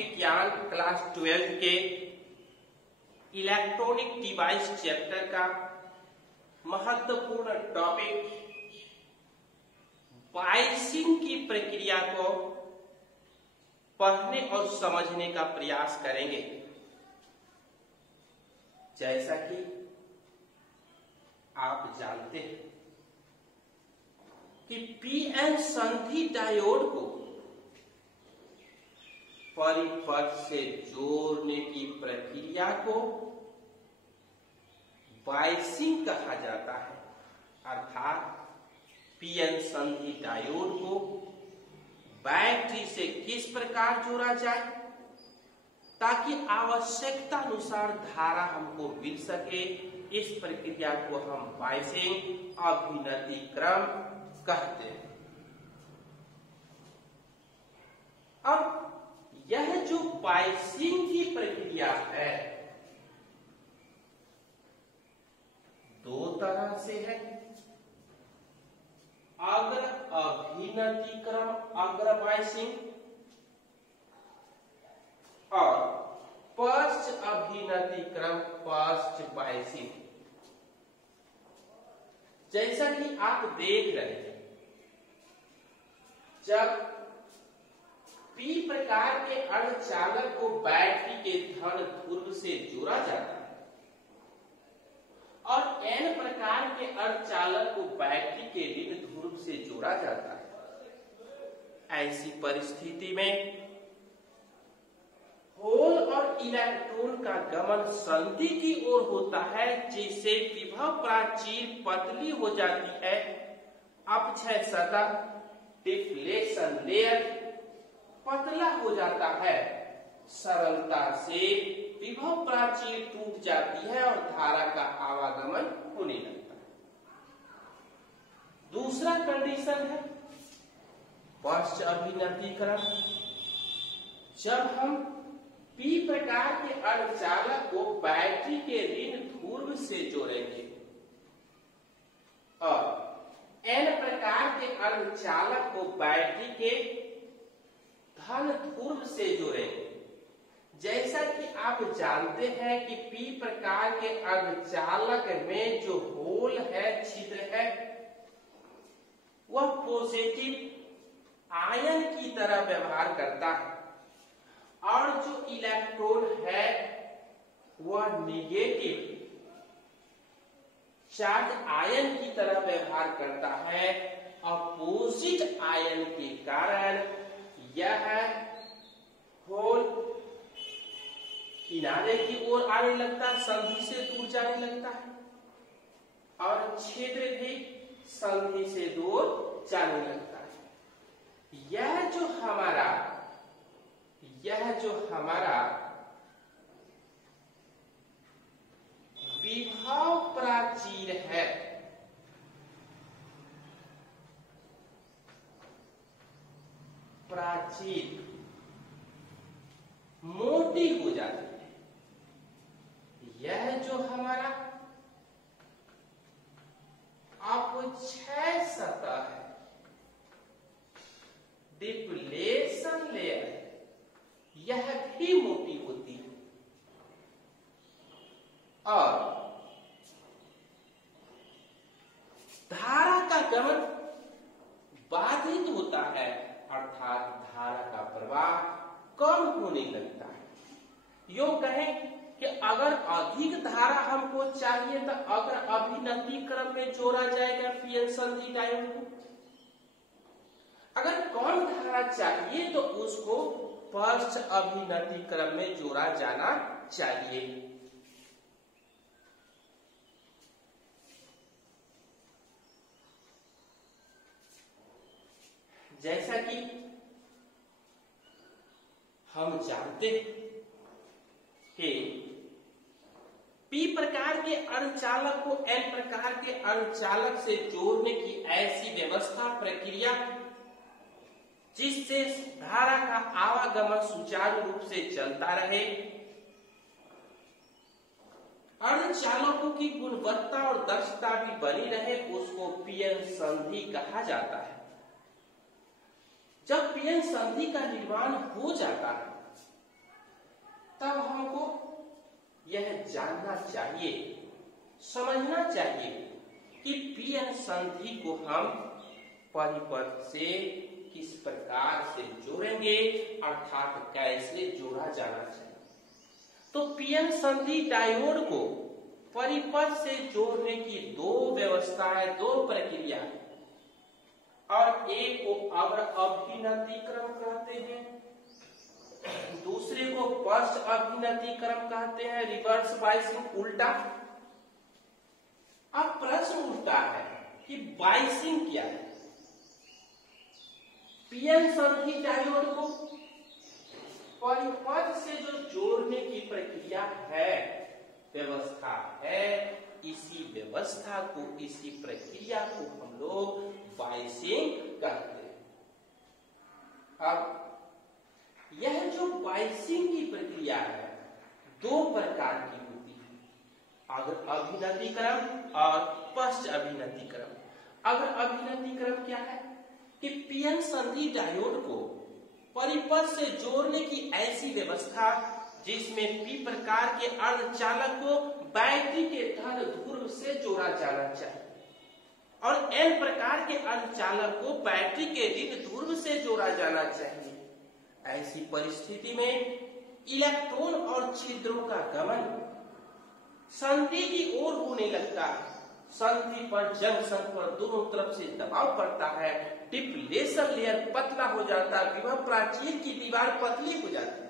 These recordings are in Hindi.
विज्ञान क्लास 12 के इलेक्ट्रॉनिक डिवाइस चैप्टर का महत्वपूर्ण टॉपिक बाइसिंग की प्रक्रिया को पढ़ने और समझने का प्रयास करेंगे। जैसा कि आप जानते हैं कि पीएन संधि डायोड को परिपथ से जोड़ने की प्रक्रिया को बाइसिंग कहा जाता है, अर्थात पीएन संधि डायोड को बैटरी से किस प्रकार जोड़ा जाए ताकि आवश्यकता अनुसार धारा हमको मिल सके। इस प्रक्रिया को हम बाइसिंग अभिनति क्रम कहते हैं। अब यह जो बाइसिंग की प्रक्रिया है दो तरह से है, अग्र अभिनति क्रम अग्र बाइसिंग और पश्च अभिनति क्रम पश्च बाइसिंग। जैसा कि आप देख रहे हैं, जब पी प्रकार के अर्धचालक को बैटरी के धन ध्रुव से जोड़ा जाता है और एन प्रकार के अर्धचालक को बैटरी के ऋण ध्रुव से जोड़ा जाता है, ऐसी परिस्थिति में होल और इलेक्ट्रॉन का गमन संधि की ओर होता है, जिससे विभव प्राचीर पतली हो जाती है। अपक्षय सतह डिफ्लेक्शन लेयर पतला हो जाता है, सरलता से विभव प्राचीर टूट जाती है और धारा का आवागमन होने लगता है। दूसरा कंडीशन है पश्च अभिनति क्रम। जब हम पी प्रकार के अर्धचालक को बैटरी के ऋण ध्रुव से जोड़ेंगे और एन प्रकार के अर्धचालक को बैटरी के धन ध्रुव से जोड़ेंगे। जैसा कि आप जानते हैं कि पी प्रकार के अर्धचालक में जो होल है, छिद्र है, वह पॉजिटिव आयन की तरह व्यवहार करता है और जो इलेक्ट्रॉन है वह निगेटिव चार्ज आयन की तरह व्यवहार करता है। अपोजिट आयन के कारण यह होल किनारे की ओर आने लगता है, संधि से दूर जाने लगता है और छिद्र भी संधि से दूर जाने लगता है। यह जो हमारा विभव प्राचीर है, प्राचीर मोटी हो जाती है। यह जो हमारा अपक्षय सतह है, डिप्लेशन लेयर है, यह भी मोटी होती है और धारा का गमन बाधित होता है, अर्थात धारा का प्रवाह कम होने लगता है। यूं कहें कि अगर अधिक धारा हमको चाहिए तो अगर अभिनति क्रम में जोड़ा जाएगा पीएन संधि डायोड को, अगर कम धारा चाहिए तो उसको पश्च अभिनति क्रम में जोड़ा जाना चाहिए। जैसा कि हम जानते हैं कि पी प्रकार के अर्धचालक को एन प्रकार के अर्धचालक से जोड़ने की ऐसी व्यवस्था प्रक्रिया जिससे धारा का आवागमन सुचारू रूप से चलता रहे, अर्धचालकों की गुणवत्ता और दक्षता भी बनी रहे, उसको पीएन संधि कहा जाता है। जब पीएन संधि का निर्माण हो जाता है तब हमको यह जानना चाहिए, समझना चाहिए कि पीएन संधि को हम परिपथ से किस प्रकार से जोड़ेंगे, अर्थात कैसे जोड़ा जाना चाहिए। तो पीएन संधि डायोड को परिपथ से जोड़ने की दो व्यवस्थाएं, दो प्रक्रिया है, और एक को अभिनति क्रम कहते हैं, दूसरे को पश्च अभिनति क्रम कहते हैं, रिवर्स बाइसिंग, उल्टा। अब प्रश्न उठता है कि बाइसिंग क्या है। पीएन संधि डायोड को परिपथ से जो जोड़ने की प्रक्रिया है, व्यवस्था है, इसी व्यवस्था को, इसी प्रक्रिया को हम लोग बाइसिंग कहते हैं। अब यह जो बाइसिंग की प्रक्रिया है, दो प्रकार की होती है, अगर अभिनति क्रम और पश्च अभिनति क्रम। अगर अभिनति क्रम क्या है कि पीएन संधि डायोड को परिपथ से जोड़ने की ऐसी व्यवस्था जिसमें पी प्रकार के अर्धचालक को बैटरी के धन ध्रुव से जोड़ा जाना चाहिए और एन प्रकार के अर्धचालक को बैटरी के ऋण ध्रुव से जोड़ा जाना चाहिए। ऐसी परिस्थिति में इलेक्ट्रॉन और छिद्रों का गमन संधि की ओर होने लगता है। संधि पर जंक्शन पर दोनों तरफ से दबाव पड़ता है, डिप्लेशन लेयर पतला हो जाता है, विभव प्राचीर की दीवार पतली हो जाती है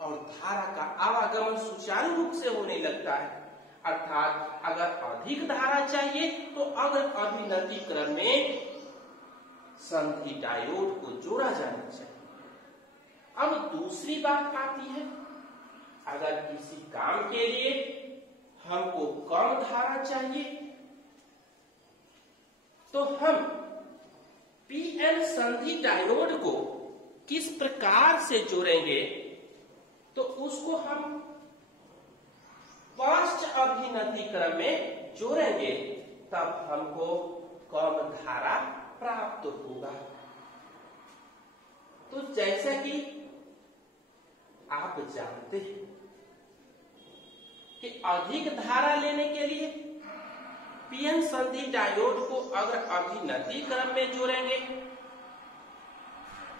और धारा का आवागमन सुचारू रूप से होने लगता है। अर्थात अगर अधिक धारा चाहिए तो अगर अभिनति क्रम में संधि डायोड को जोड़ा जाना चाहिए। अब दूसरी बात आती है, अगर किसी काम के लिए हमको कम धारा चाहिए तो हम पीएन संधि डायोड को किस प्रकार से जोड़ेंगे, तो उसको हम पश्च अभिनति क्रम में जोड़ेंगे, तब हमको कम धारा प्राप्त होगा। तो जैसा कि आप जानते हैं कि अधिक धारा लेने के लिए पीएन संधि डायोड को अगर अभिनति क्रम में जोड़ेंगे,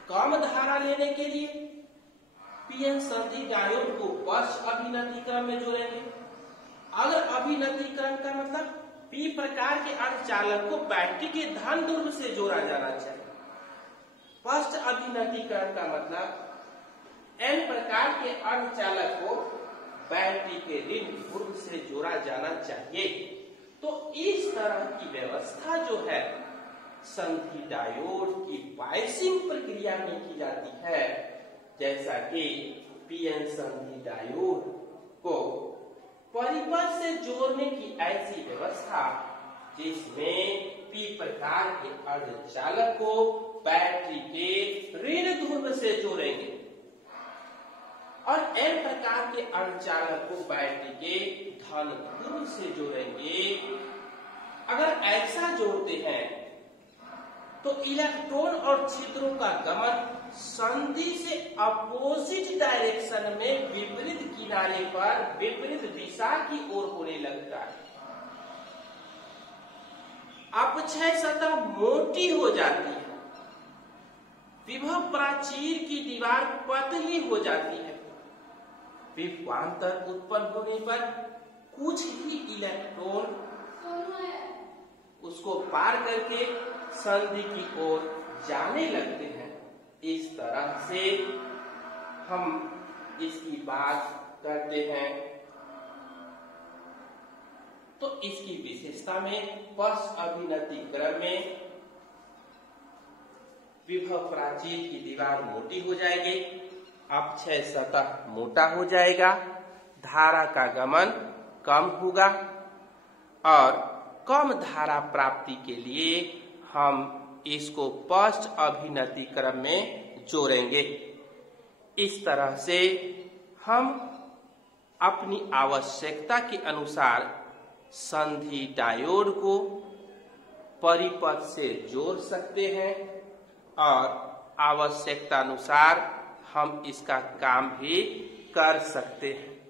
कम धारा लेने के लिए पीएन संधि डायोड को पश्च अभिनति क्रम में जोड़ेंगे। अगर अभिनति क्रम का मतलब पी प्रकार के अर्धचालक को बैटरी के धन ध्रुव से जोड़ा जाना चाहिए। पश्च अभिनति क्रम का मतलब एन प्रकार के अर्धचालक को बैटरी के ऋण ध्रुव से जोड़ा जाना चाहिए। तो इस तरह की व्यवस्था जो है संधि डायोड की बाइसिंग प्रक्रिया में की जाती है। जैसा कि पीएन संधि डायोड को परिपथ से जोड़ने की ऐसी व्यवस्था जिसमें पी प्रकार के अर्धचालक को बैटरी के ऋण ध्रुव से जोड़ेंगे और एन प्रकार के अर्धचालक को बैटरी के धन ध्रुव से जोड़ेंगे। अगर ऐसा जोड़ते हैं तो इलेक्ट्रॉन और छिद्रों का गमन संधि से अपोजिट डायरेक्शन में विपरीत किनारे पर विपरीत दिशा की ओर होने लगता है। अपक्षय सतह मोटी हो जाती है, विभव प्राचीर की दीवार पतली हो जाती है। विभवांतर उत्पन्न होने पर कुछ ही इलेक्ट्रॉन उसको पार करके संधि की ओर जाने लगते हैं। इस तरह से हम इसकी बात करते हैं। तो इसकी विशेषता में पश्च अभिनति क्रम में विभव प्राचीर की दीवार मोटी हो जाएगी, अपक्षय सतह मोटा हो जाएगा, धारा का गमन कम होगा और कम धारा प्राप्ति के लिए हम इसको पश्च अभिनति क्रम में जोड़ेंगे। इस तरह से हम अपनी आवश्यकता के अनुसार संधि डायोड को परिपथ से जोड़ सकते हैं और आवश्यकता अनुसार हम इसका काम भी कर सकते हैं।